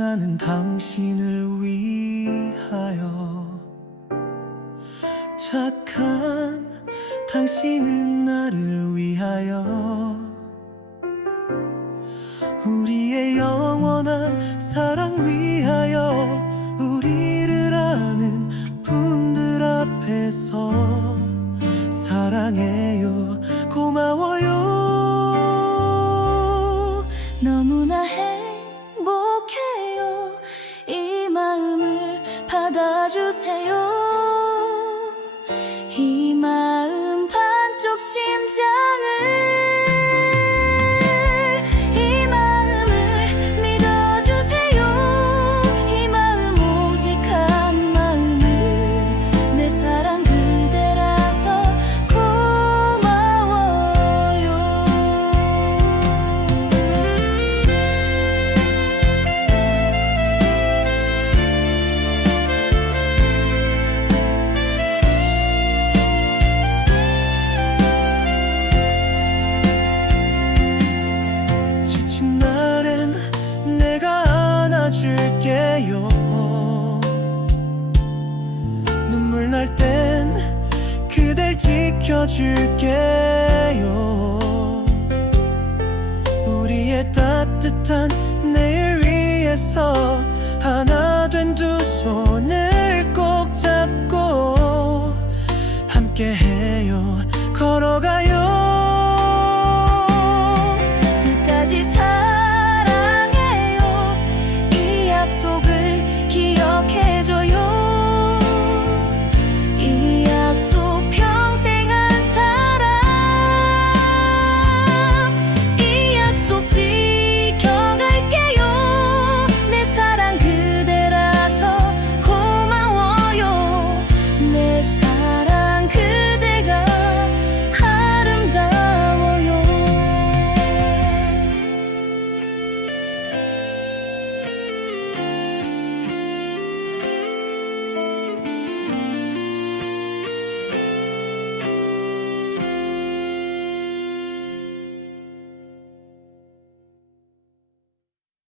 나는 당신을 위하여 착한 당신은 나를 위하여 우리의 영원한 사랑 위하여 우리를 아는 분들 앞에서 가요? 눈물 날 땐 그댈 지켜줄게요. 우리의 따뜻한 내일 위해서